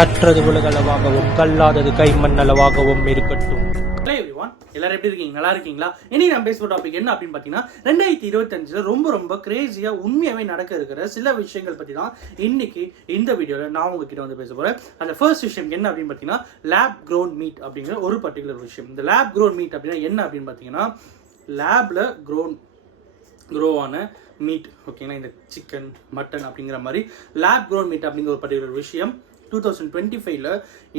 கற்றது உலகளவாகவும் கல்லாதது கைமண்ணளவாகவும் இருக்கட்டும். Hello everyone, எல்லாரும் எப்படி இருக்கீங்க? நல்லா இருக்கீங்களா? இனி நம்ம பேசுகிற டாபிக் என்ன அப்படின்னு பார்த்தீங்கன்னா 2025 ரொம்ப கிரேசியா உண்மையாவே நடக்க இருக்கிற சில விஷயங்கள் பத்தி தான் இன்னைக்கு இந்த வீடியோவில் நான் உங்ககிட்ட வந்து பேச போறேன். அந்த ஃபர்ஸ்ட் விஷயம் என்ன அப்படின்னு பார்த்தீங்கன்னா லேப் க்ரோன் மீட் அப்படிங்கிற ஒரு பர்டிகுலர் விஷயம். இந்த லேப் க்ரோன் மீட் அப்படின்னா என்ன அப்படின்னு பார்த்தீங்கன்னா லேப்ல க்ரோவான மீட், ஓகேங்களா? இந்த சிக்கன், மட்டன் அப்படிங்கிற மாதிரி லேப் க்ரோன் மீட் அப்படிங்கிற ஒரு பர்டிகுலர் விஷயம் 2025ல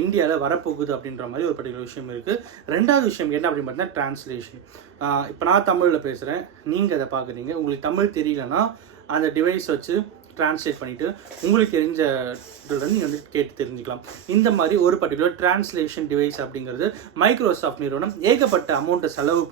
இந்தியாவில் வரப்போகுது அப்படின்ற மாதிரி ஒரு பர்டிகுலர் விஷயம் இருக்குது. ரெண்டாவது விஷயம் என்ன அப்படின்னு பார்த்தீங்கன்னா டிரான்ஸ்லேஷன். இப்போ நான் தமிழில் பேசுகிறேன், நீங்கள் அதை பார்க்குறீங்க. உங்களுக்கு தமிழ் தெரியலன்னா அந்த டிவைஸ் வச்சு டிரான்ஸ்லேட் பண்ணிவிட்டு உங்களுக்கு தெரிஞ்ச இதுலேருந்து நீங்கள் வந்து கேட்டு தெரிஞ்சுக்கலாம். இந்த மாதிரி ஒரு பர்டிகுலர் டிரான்ஸ்லேஷன் டிவைஸ் அப்படிங்கிறது மைக்ரோசாஃப்ட் நிறுவனம் ஏகப்பட்ட அமௌண்ட்டை செலவு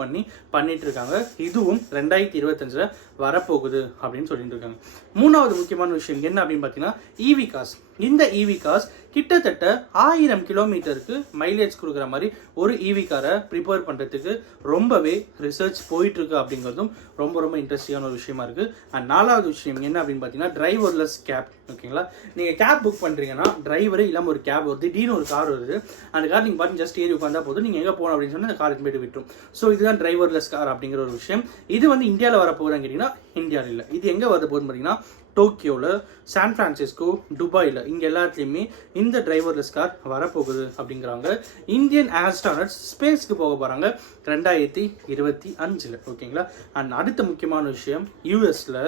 பண்ணிட்டு இருக்காங்க. இதுவும் 2025 வரப்போகுது அப்படின்னு சொல்லிட்டு இருக்காங்க. மூணாவது முக்கியமான விஷயம் என்ன அப்படின்னு பார்த்தீங்கன்னா இவி காஸ். இந்த இவி காஸ் கிட்டத்தட்ட 1000 கிலோமீட்டருக்கு மைலேஜ் கொடுக்குற மாதிரி ஒரு இவி காரை ப்ரிப்பேர் பண்ணுறதுக்கு ரொம்பவே ரிசர்ச் போயிட்டு இருக்கு அப்படிங்கிறதும் ரொம்ப இன்ட்ரெஸ்டிங்கான ஒரு விஷயமா இருக்கு. அண்ட் நாலாவது விஷயம் என்ன அப்படின்னு பார்த்தீங்கன்னா டிரைவர்லெஸ் கேப். ஓகேங்களா? நீங்கள் கேப் புக் பண்ணுறீங்கன்னா டிரைவரே இல்லாமல் ஒரு கேப் வருது, திடீர்னு ஒரு கார் வருது. அந்த கார் நீங்கள் பார்த்து ஜஸ்ட் ஏறி உட்காந்தா போதும், நீங்கள் எங்கே போகணும் அப்படின்னு சொன்னால் அந்த காருக்கு போய்ட்டு விட்டுரும். ஸோ இதுதான் டிரைவர்லெஸ் கார் அப்படிங்கிற ஒரு விஷயம். இது வந்து இந்தியாவில் வரப்போகுதான்னு கேட்டிங்கன்னா இந்தியாவில் இல்லை. இது எங்கே வர போகுதுன்னு பார்த்தீங்கன்னா டோக்கியோவில், சான் பிரான்சிஸ்கோ, துபாயில், இங்கே எல்லாத்துலேயுமே இந்த டிரைவர்லெஸ் கார் வரப்போகுது அப்படிங்கிறாங்க. இந்தியன் ஆஸ்ட்ரானட்ஸ் ஸ்பேஸ்க்கு போக போகிறாங்க 2025. ஓகேங்களா? அண்ட் அடுத்த முக்கியமான விஷயம், யூஎஸில்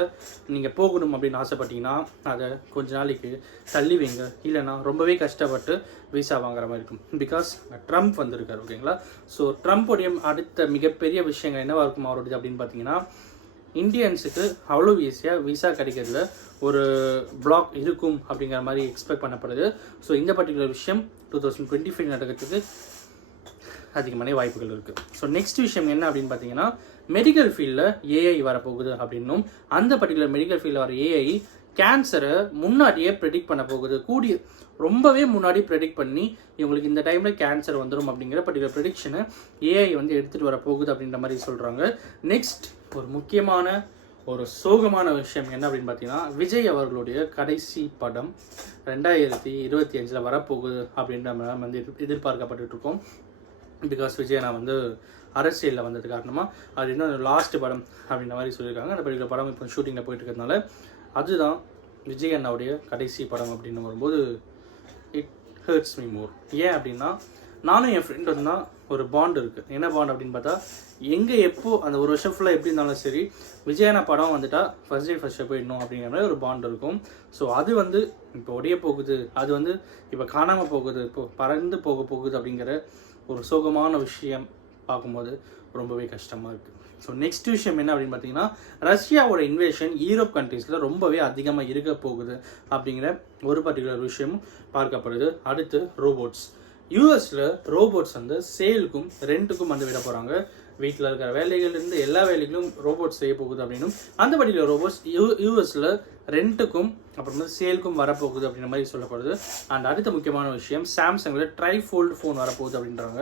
நீங்கள் போகணும் அப்படின்னு ஆசைப்பட்டீங்கன்னா அதை கொஞ்ச நாளைக்கு தள்ளி வைங்க, இல்லைன்னா ரொம்பவே கஷ்டப்பட்டு விசா வாங்குற மாதிரி இருக்கும். பிகாஸ் ட்ரம்ப் வந்திருக்காரு. ஓகேங்களா? ஸோ ட்ரம்ப்புடைய அடுத்த மிகப்பெரிய விஷயங்கள் என்னவா இருக்கும் அவருடைய அப்படின்னு பார்த்தீங்கன்னா இந்தியன்ஸுக்கு அவ்வளோ ஈஸியாக விசா கிடைக்கிறதுல ஒரு பிளாக் இருக்கும் அப்படிங்கிற மாதிரி எக்ஸ்பெக்ட் பண்ணப்படுது. ஸோ இந்த பர்டிகுலர் விஷயம் 2025 நடக்கிறதுக்கு அதிகமான வாய்ப்புகள் இருக்குது. ஸோ நெக்ஸ்ட் விஷயம் என்ன அப்படின்னு பார்த்தீங்கன்னா மெடிக்கல் ஃபீல்டில் ஏஐ வரப்போகுது அப்படின்னும், அந்த பர்டிகுலர் மெடிக்கல் ஃபீல்டில் வர ஏஐ கேன்சரை முன்னாடியே ப்ரெடிக்ட் பண்ண போகுது. ரொம்பவே முன்னாடி ப்ரெடிக்ட் பண்ணி இவங்களுக்கு இந்த டைமில் கேன்சர் வந்துடும் அப்படிங்கிற பர்டிகுலர் ப்ரெடிக்ஷனை ஏஐ வந்து எடுத்துகிட்டு வர போகுது அப்படின்ற மாதிரி சொல்கிறாங்க. நெக்ஸ்ட் ஒரு முக்கியமான ஒரு சோகமான விஷயம் என்ன அப்படின்னு பார்த்தீங்கன்னா விஜய் அவர்களுடைய கடைசி படம் 2025 வரப்போகுது அப்படின்ற மாதிரி வந்து எதிர்பார்க்கப்பட்டு இருக்கோம். பிகாஸ் விஜய் நான் வந்து அரசியலில் வந்தது காரணமாக அது இன்னும் லாஸ்ட் படம் அப்படின்ற மாதிரி சொல்லியிருக்காங்க. அந்த பர்டிகுலர் படம் இப்போ ஷூட்டிங்கில் போயிட்டு இருக்கிறதுனால அதுதான் விஜய் அண்ணாவுடைய கடைசி படம் அப்படின்னு வரும்போது இட் ஹர்ட்ஸ் மீ மோர். ஏன் அப்படின்னா நானும் என் ஃப்ரெண்ட் வந்து தான் ஒரு பாண்ட் இருக்குது. என்ன பாண்ட் அப்படின்னு பார்த்தா எங்கே எப்போ அந்த ஒரு வருஷம் ஃபுல்லாக எப்படி இருந்தாலும் சரி விஜயண்ணா படம் வந்துட்டால் ஃபர்ஸ்ட் ஷோ போயிடணும் அப்படிங்கிற மாதிரி ஒரு பாண்ட் இருக்கும். ஸோ அது வந்து இப்போ உடைய போகுது, அது வந்து இப்போ காணாமல் போகுது, இப்போ பறந்து போகுது அப்படிங்கிற ஒரு சோகமான விஷயம் பார்க்கும்போது ரொம்பவே கஷ்டமாக இருக்குது. ஸோ நெக்ஸ்ட் விஷயம் என்ன அப்படின்னு பார்த்தீங்கன்னா ரஷ்யாவோட இன்வேஷன் யூரோப் கண்ட்ரீஸில் ரொம்பவே அதிகமாக இருக்க போகுது அப்படிங்கிற ஒரு பர்டிகுலர் விஷயமும் பார்க்கப்படுது. அடுத்து ரோபோட்ஸ். யூஎஸில் ரோபோட்ஸ் வந்து சேலுக்கும் ரெண்ட்டுக்கும் வந்து விட போகிறாங்க. வீட்டில் இருக்கிற வேலைகள்லேருந்து எல்லா வேலைகளும் ரோபோட்ஸ் செய்ய போகுது அப்படின்னும், அந்த பர்டிகுலர் ரோபோட்ஸ் யூஎஸில் ரெண்ட்டுக்கும் அப்புறம் வந்து சேலுக்கும் வரப்போகுது அப்படின்ற மாதிரி சொல்லப்படுது. அண்ட் அடுத்த முக்கியமான விஷயம் சாம்சங்கில் ட்ரைஃபோல்டு ஃபோன் வரப்போகுது அப்படின்றாங்க.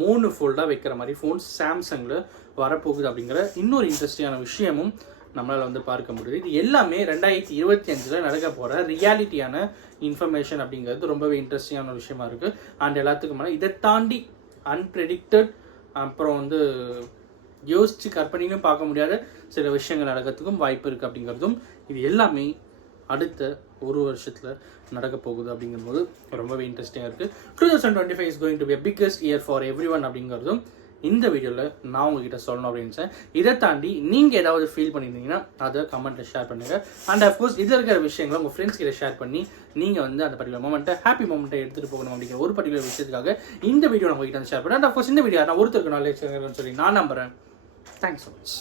3 ஃபோல்டாக வைக்கிற மாதிரி ஃபோன் சாம்சங்கில் வரப்போகுது அப்படிங்கிற இன்னொரு இன்ட்ரெஸ்டிங்கான விஷயமும் நம்மளால் வந்து பார்க்க முடியுது. இது எல்லாமே 2025 நடக்க போகிற ரியாலிட்டியான இன்ஃபர்மேஷன் அப்படிங்கிறது ரொம்பவே இன்ட்ரெஸ்டிங்கான ஒரு விஷயமா இருக்குது. அண்ட் எல்லாத்துக்கும் மேலே இதை தாண்டி அன்பிரெடிக்டட் அப்புறம் வந்து யோசித்து கற்பனையும் பார்க்க முடியாத சில விஷயங்கள் நடக்கிறதுக்கும் வாய்ப்பு இருக்குது அப்படிங்கிறதும் இது எல்லாமே அடுத்த ஒரு வருஷத்தில் நடக்க போகுது அப்படிங்கும்போது ரொம்பவே இன்ட்ரெஸ்டிங்காக இருக்குது. 2025 is going to be a biggest year for everyone அப்படிங்கிறதும் இந்த வீடியோவில் நான் உங்ககிட்ட சொல்லணும் அப்படின்னு நினச்சேன். இதை தாண்டி நீங்கள் ஏதாவது ஃபீல் பண்ணியிருந்தீங்கன்னா அதை கமெண்ட்டில் ஷேர் பண்ணுங்கள். அண்ட் அஃப்கோர்ஸ் இதில் இருக்கிற விஷயங்களை உங்கள் ஃப்ரெண்ட்ஸ் கிட்ட ஷேர் பண்ணி நீங்கள் வந்து அந்த பர்டிகுலர் மொமெண்ட்டை ஹாப்பி மொமெண்ட்டை எடுத்துகிட்டு போகணும் அப்படிங்கிற ஒரு பர்டிகுலர் விஷயத்துக்காக இந்த வீடியோ நான் உங்ககிட்ட ஷேர் பண்ணேன். அண்ட் அஃப்கோர்ஸ் இந்த வீடியோ நான் ஒருத்தருக்கு நாலேஜ் சொல்லி நான் நம்புகிறேன். Thanks so much.